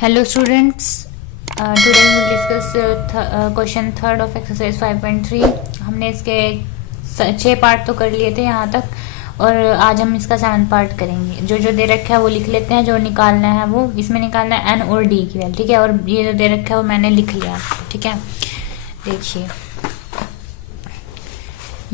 Hello students, today we will discuss question third of exercise 5.3। हमने इसके 6 part तो कर लिए थे यहाँ तक, और आज हम इसका 7th पार्ट करेंगे। जो जो दे रखा है वो लिख लेते हैं, जो निकालना है वो इसमें निकालना है एन और डी की वैल्यू, ठीक है। और ये जो दे रखा है वो मैंने लिख लिया, ठीक है। देखिए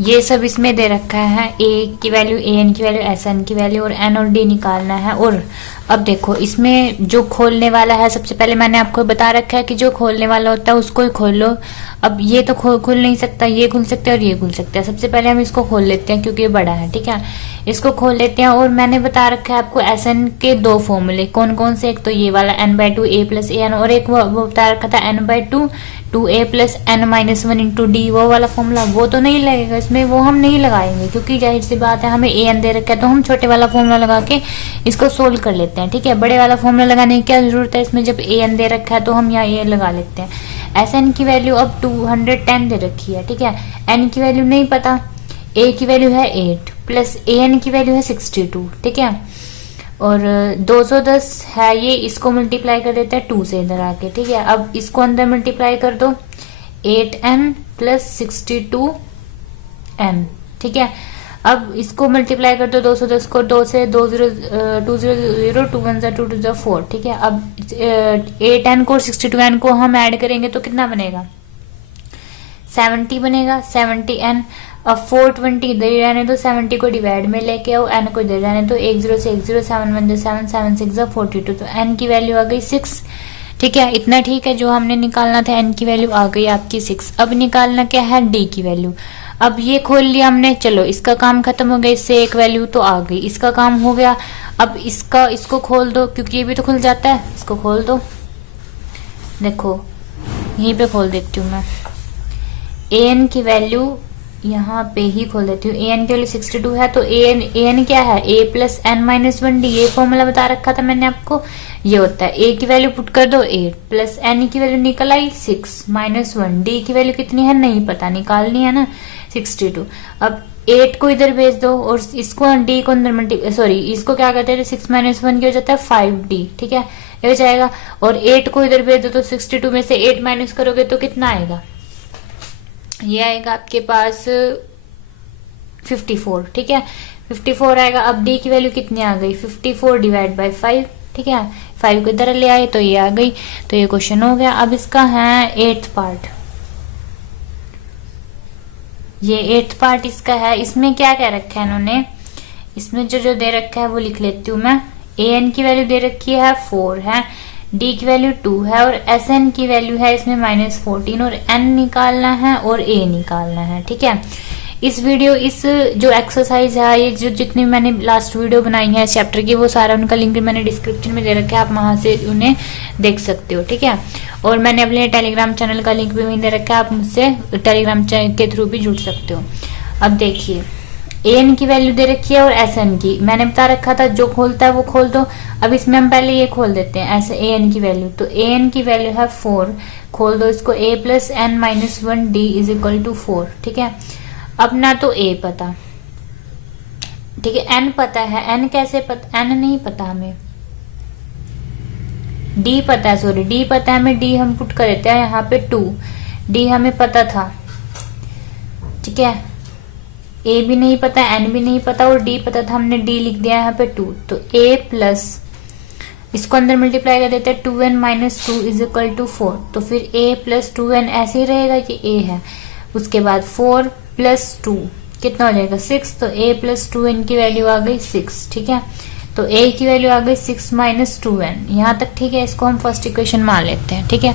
ये सब इसमें दे रखा है, ए की वैल्यू, ए एन की वैल्यू, एस एन की वैल्यू, और एन और डी निकालना है। और अब देखो इसमें जो खोलने वाला है, सबसे पहले मैंने आपको बता रखा है कि जो खोलने वाला होता है उसको ही खोल लो। अब ये तो खुल नहीं सकता, ये खुल सकता है और ये खुल सकता है। सबसे पहले हम इसको खोल लेते हैं क्योंकि ये बड़ा है, ठीक है। इसको खोल लेते हैं। और मैंने बता रखा है आपको एस एन के 2 फॉर्मूले, कौन कौन से, एक तो ये वाला n/2 a plus A N, और एक वो बता रखा था n/2 2a plus n minus 1 into D, वो वाला फॉर्मूला। वो तो नहीं लगेगा इसमें, वो हम नहीं लगाएंगे क्योंकि जाहिर सी बात है हमें ए एन दे रखा है, तो हम छोटे वाला फॉर्मूला लगा के इसको सोल्व कर लेते हैं, ठीक है। बड़े वाला फॉर्मूला लगाने की क्या जरूरत है इसमें, जब ए एन दे रखा है तो हम यहाँ ए लगा लेते हैं। एस एन की वैल्यू अब 210 दे रखी है, ठीक है। एन की वैल्यू नहीं पता, ए की वैल्यू है 8 प्लस ए एन की वैल्यू है 62, ठीक है। और 210 है ये, इसको मल्टीप्लाई कर देते हैं 2 से इधर आके, ठीक है। अब इसको अंदर मल्टीप्लाई कर दो, 8n प्लस 62n, ठीक है। अब इसको मल्टीप्लाई कर दो 210 को 2 से, 2 0 2 0 0 2 1 2 2 4, ठीक है। अब 8n को और 62n को हम ऐड करेंगे तो कितना बनेगा, 70 बनेगा, 70n। अब 420 इधर ही रहने दो, 70 को डिवाइड में लेके आओ, n को इधर रहने दो, 1 0 से 1 0, 7 1 7 7 6 42, तो n की वैल्यू आ गई 6, ठीक है। इतना ठीक है, जो हमने निकालना था n की वैल्यू आ गई आपकी 6। अब निकालना क्या है, d की वैल्यू। अब ये खोल लिया हमने, चलो इसका काम खत्म हो गया, इससे एक वैल्यू तो आ गई, इसका काम हो गया। अब इसको खोल दो क्योंकि ये भी तो खुल जाता है, इसको खोल दो। देखो यहीं पे खोल देती हूँ मैं, an की वैल्यू यहाँ पे ही खोल देती हूँ। an की वैल्यू 62 है, तो an क्या है, a plus n minus 1 D, ये फॉर्मूला बता रखा था मैंने आपको, ये होता है। a की वैल्यू पुट कर दो 8 प्लस n की वैल्यू निकल आई 6 माइनस 1, डी की वैल्यू कितनी है नहीं पता, निकालनी है ना 62। अब 8 को इधर भेज दो और इसको d को अंदर इसको क्या कहते हैं, 6 माइनस 1 क्या हो जाता है 5d, ठीक है, ये हो जाएगा। और 8 को इधर भेज दो तो 62 में से 8 माइनस करोगे तो कितना आएगा, ये आएगा आपके पास 54, ठीक है, 54 आएगा। अब डी की वैल्यू कितनी आ गई, 54 डिवाइड बाई 5, ठीक है। 5 को इधर ले आए तो ये आ गई, तो ये क्वेश्चन हो गया। अब इसका है 8th पार्ट, ये 8th पार्ट इसका है। इसमें क्या क्या रखा है इन्होंने, इसमें जो जो दे रखा है वो लिख लेती हूँ मैं। ए एन की वैल्यू दे रखी है 4 है, डी की वैल्यू 2 है, और एस एन की वैल्यू है इसमें -14, और एन निकालना है और ए निकालना है, ठीक है। इस जो एक्सरसाइज है, ये जो जितनी मैंने लास्ट वीडियो बनाई है इस चैप्टर की, वो सारा उनका लिंक मैंने डिस्क्रिप्शन में दे रखा है, आप वहां से उन्हें देख सकते हो, ठीक है। और मैंने अपने टेलीग्राम चैनल का लिंक भी वहीं दे रखा है, आप मुझसे टेलीग्राम के थ्रू भी जुड़ सकते हो। अब देखिए एन की वैल्यू दे रखी है और एस एन की, मैंने बता रखा था जो खोलता है वो खोल दो। अब इसमें हम पहले ये खोल देते हैं ऐसे ए एन की वैल्यू, तो ए एन की वैल्यू है 4, खोल दो इसको, a plus n minus 1 d is equal to 4, ठीक है। अब ना तो a पता, ठीक है, n पता है, n कैसे पता, n नहीं पता हमें, d पता है, सॉरी d पता है हमें, d हम पुट कर देते हैं यहाँ पे 2, d हमें पता था, ठीक है। a भी नहीं पता, n भी नहीं पता, और d पता था, हमने d लिख दिया यहाँ पे 2, तो a प्लस इसको अंदर मल्टीप्लाई कर देते हैं 2n minus 2 is equal to 4, तो फिर a प्लस 2n ऐसे ही रहेगा कि a है। उसके बाद 4 प्लस 2 कितना हो जाएगा 6, तो a प्लस 2n की वैल्यू आ गई 6, ठीक है। तो a की वैल्यू आ गई 6 माइनस 2n, यहाँ तक ठीक है। इसको हम फर्स्ट इक्वेशन मान लेते हैं, ठीक है।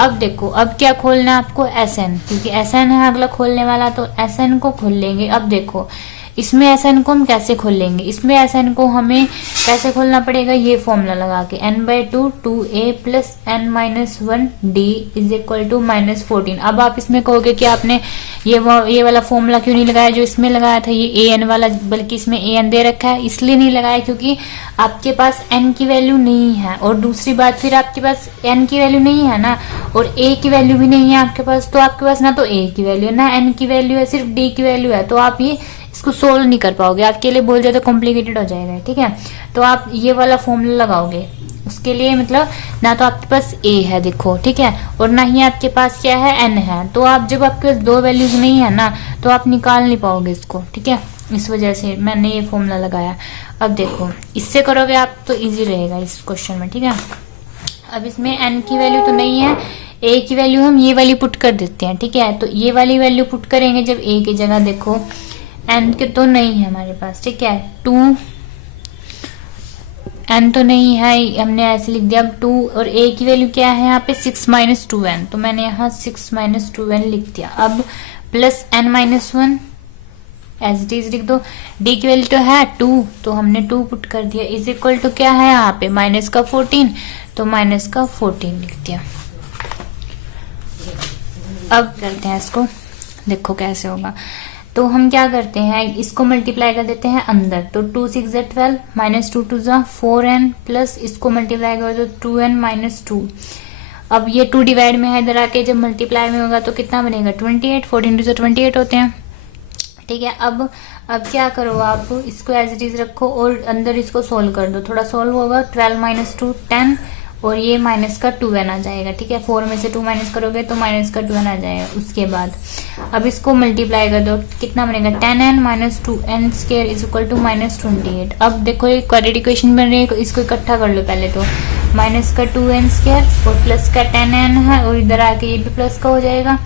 अब देखो अब क्या खोलना है आपको, एसएन, क्योंकि एसएन है अगला खोलने वाला, तो एसएन को खोल लेंगे। अब देखो इसमें एसएन को हम कैसे खोल लेंगे, इसमें एसएन को हमें कैसे खोलना पड़ेगा, ये फॉर्मूला लगा के n/2 2a plus n minus 1 d is equal to -14। अब आप इसमें कहोगे कि आपने ये वाला फॉर्मूला क्यों नहीं लगाया जो इसमें लगाया था, ये ए एन वाला, बल्कि इसमें ए एन दे रखा है, इसलिए नहीं लगाया क्योंकि आपके पास n की वैल्यू नहीं है, और दूसरी बात फिर आपके पास n की वैल्यू नहीं है ना, और a की वैल्यू भी नहीं है आपके पास, तो आपके पास ना तो a की वैल्यू है ना n की वैल्यू है, सिर्फ d की वैल्यू है, तो आप ये इसको सोल्व नहीं कर पाओगे, आपके लिए बहुत ज्यादा कॉम्प्लिकेटेड हो जाएगा, ठीक है। तो आप ये वाला फॉर्मूला लगाओगे, उसके लिए मतलब ना तो आपके पास a है देखो, ठीक है, और ना ही आपके पास क्या है n है। तो आप जब आपके पास दो वैल्यूज नहीं है ना तो आप निकाल नहीं पाओगे इसको, ठीक है। इस वजह से मैंने ये फॉर्मूला लगाया। अब देखो इससे करोगे आप तो इजी रहेगा इस क्वेश्चन में, ठीक है। अब इसमें n की वैल्यू तो नहीं है, a की वैल्यू हम ये वाली पुट कर देते हैं, ठीक है। तो ये वाली वैल्यू पुट करेंगे जब a की जगह, देखो n के तो नहीं है हमारे पास, ठीक है। 2 n तो नहीं है, हमने ऐसे लिख दिया। अब 2 और a की वैल्यू क्या है यहाँ पे 6 माइनस 2n, तो मैंने यहाँ 6 माइनस 2n लिख दिया। अब plus n minus 1 as it is लिख दो। d की वैल्यू तो है 2, तो हमने 2 पुट कर दिया, इज इक्वल टू क्या है यहाँ पे माइनस का 14, तो माइनस का 14 लिख दिया। अब करते हैं इसको, देखो कैसे होगा। तो हम क्या करते हैं, इसको मल्टीप्लाई कर देते हैं अंदर, तो 2 6 ज़ा 12 माइनस 2 2 ज़ा 4n प्लस इसको मल्टीप्लाई कर दो 2n माइनस 2। अब ये 2 डिवाइड में है, इधर आके जब मल्टीप्लाई में होगा तो कितना बनेगा 28, 14 2 ज़ा 28 होते हैं, ठीक है। अब क्या करो आप, इसको एज इट इज रखो और अंदर इसको सोल्व कर दो, थोड़ा सोल्व होगा। 12 माइनस 2 10 और ये माइनस का 2n आ जाएगा, ठीक है। 4 में से 2 माइनस करोगे तो माइनस का 2n आ जाएगा। उसके बाद अब इसको मल्टीप्लाई कर दो, कितना बनेगा 10n minus 2n square is equal to minus 28। अब देखो ये क्वाड्रेटिक इक्वेशन बन रही है, इसको इकट्ठा कर लो पहले तो, माइनस का 2n स्क्वायर और प्लस का 10n है और इधर आके ये भी प्लस का हो जाएगा,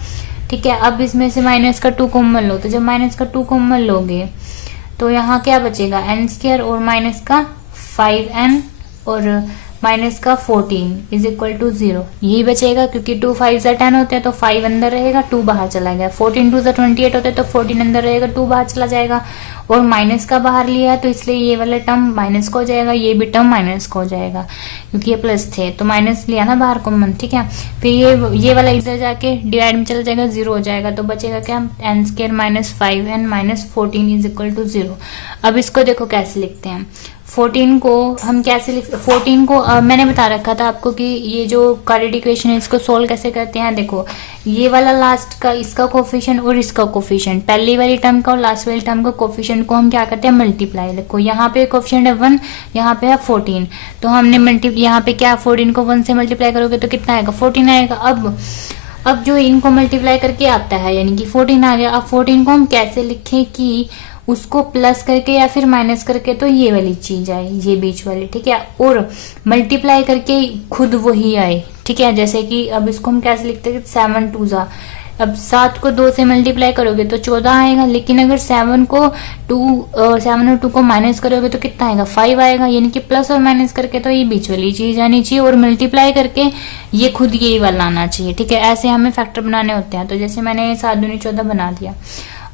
ठीक है। अब इसमें से माइनस का 2 कॉमन लो, तो जब माइनस का 2 कॉमन लोगे तो यहाँ क्या बचेगा n स्क्वायर और माइनस का 5n और माइनस का 14 इज इक्वल टू 0, यही बचेगा क्योंकि 2 5 ज़ा 10 होते हैं तो 5 अंदर रहेगा, 2 बाहर चला गया। 14 2 ज़ा 28 होते हैं तो 14 अंदर रहेगा, 2 बाहर चला जाएगा। और माइनस का बाहर लिया है तो इसलिए ये वाला टर्म माइनस का हो जाएगा, ये भी टर्म माइनस का हो जाएगा क्योंकि ये प्लस थे तो माइनस लिया ना बाहर कॉमन, ठीक है। फिर ये वाला इधर जाके डिवाइड में चला जाएगा, 0 हो जाएगा, तो बचेगा क्या n square minus 5n minus 14 is equal to 0। अब इसको देखो कैसे लिखते हैं, 14 को हम कैसे लिख, 14 को मैंने बता रखा था आपको कि ये जो क्वाड्रेटिक इक्वेशन है इसको सोल्व कैसे करते हैं। देखो ये वाला लास्ट का इसका कोफिशिएंट और इसका कोफिशिएंट, पहली वाली टर्म का और लास्ट वाली टर्म का कोफिशिएंट को हम क्या करते हैं मल्टीप्लाई। देखो यहाँ पे कोफिशिएंट है 1, यहाँ पे है 14, तो हमने यहाँ पे क्या 14 को 1 से मल्टीप्लाई करोगे तो कितना आएगा 14 आएगा। अब जो इनको मल्टीप्लाई करके आता है यानी कि 14 आ गया। अब 14 को हम कैसे लिखें कि उसको प्लस करके या फिर माइनस करके, तो ये वाली चीज आए, ये बीच वाली, ठीक है, और मल्टीप्लाई करके खुद वही आए, ठीक है। जैसे कि अब इसको हम कैसे लिखते हैं 7 2 ज़ा, अब 7 को 2 से मल्टीप्लाई करोगे तो 14 आएगा, लेकिन अगर 7 और 2 को माइनस करोगे तो कितना आएगा 5 आएगा, यानी कि प्लस और माइनस करके तो ये बीच वाली चीज आनी चाहिए और मल्टीप्लाई करके ये खुद यही वाला आना चाहिए, ठीक है। ऐसे हमें फैक्टर बनाने होते हैं। तो जैसे मैंने 7 दूनी 14 बना दिया,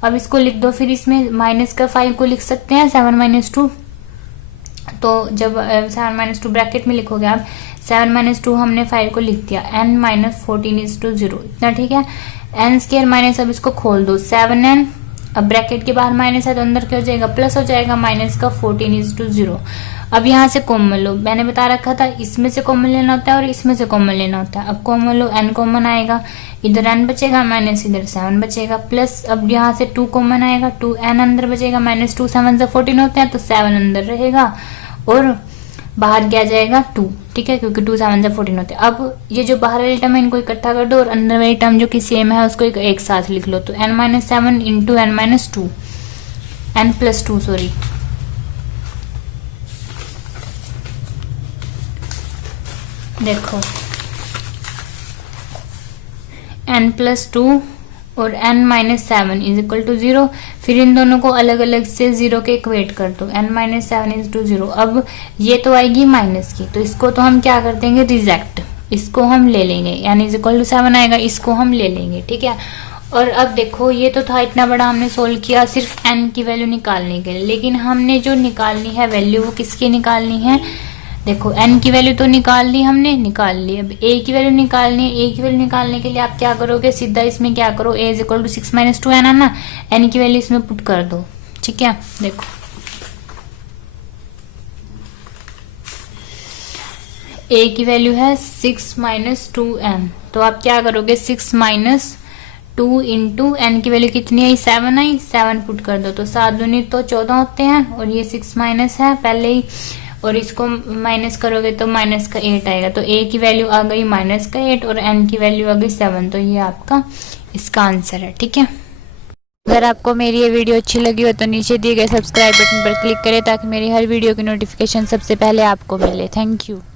अब इसको लिख दो। फिर इसमें माइनस का 5 को लिख सकते हैं 7 माइनस 2, तो जब 7 माइनस 2 ब्रैकेट में लिखोगे आप 7 माइनस 2 हमने 5 को लिख दिया, n माइनस 14 इज टू 0, इतना, ठीक है। n स्क्वायर माइनस, अब इसको खोल दो 7n, अब ब्रैकेट के बाहर माइनस है तो अंदर क्या हो जाएगा प्लस हो जाएगा, माइनस का 14 इज टू 0। अब यहाँ से कॉमन लो, मैंने बता रखा था इसमें से कॉमन लेना होता है और इसमें से कॉमन लेना होता है। अब कॉमन लो, n कॉमन आएगा, इधर n बचेगा माइनस इधर 7 बचेगा, प्लस अब यहाँ से 2 कॉमन आएगा, 2n अंदर बचेगा, माइनस 2 7 से 14 होते हैं तो 7 अंदर रहेगा और बाहर क्या जाएगा 2, ठीक है, क्योंकि 2 7 से 14 होते हैं। अब ये जो बाहर वाली टर्म है इनको इकट्ठा कर दो और अंदर वाली टर्म जो कि सेम है उसको एक साथ लिख लो, तो n minus 7 into n minus 2, n plus 2 sorry, देखो n प्लस 2 और n minus 7 is equal to 0। फिर इन दोनों को अलग अलग से 0 के इक्वेट कर दो, n माइनस 7 इज टू 0। अब ये तो आएगी माइनस की, तो इसको तो हम क्या कर देंगे रिजेक्ट, इसको हम ले लेंगे, यानी इज इक्वल टू 7 आएगा, इसको हम ले लेंगे, ठीक है। और अब देखो ये तो था इतना बड़ा हमने सोल्व किया सिर्फ n की वैल्यू निकालने के लिए, लेकिन हमने जो निकालनी है वैल्यू वो किसकी निकालनी है, देखो n की वैल्यू तो निकाल ली हमने, निकाल ली। अब a की वैल्यू निकालनी है, a की वैल्यू निकालने के लिए आप क्या करोगे, सीधा इसमें क्या करो, a is equal to 6 minus 2 है ना, n की वैल्यू इसमें पुट कर दो, ठीक है। देखो a की वैल्यू है 6 माइनस 2n, तो आप क्या करोगे 6 माइनस 2 इंटू एन की वैल्यू कितनी आई, 7 आई, 7 पुट कर दो तो 7 दूनी तो 14 होते हैं और ये 6 माइनस है पहले ही, और इसको माइनस करोगे तो माइनस का 8 आएगा। तो ए की वैल्यू आ गई माइनस का 8 और एन की वैल्यू आ गई 7। तो ये आपका इसका आंसर है। ठीक है, अगर आपको मेरी ये वीडियो अच्छी लगी हो तो नीचे दिए गए सब्सक्राइब बटन पर क्लिक करें ताकि मेरी हर वीडियो की नोटिफिकेशन सबसे पहले आपको मिले। Thank you.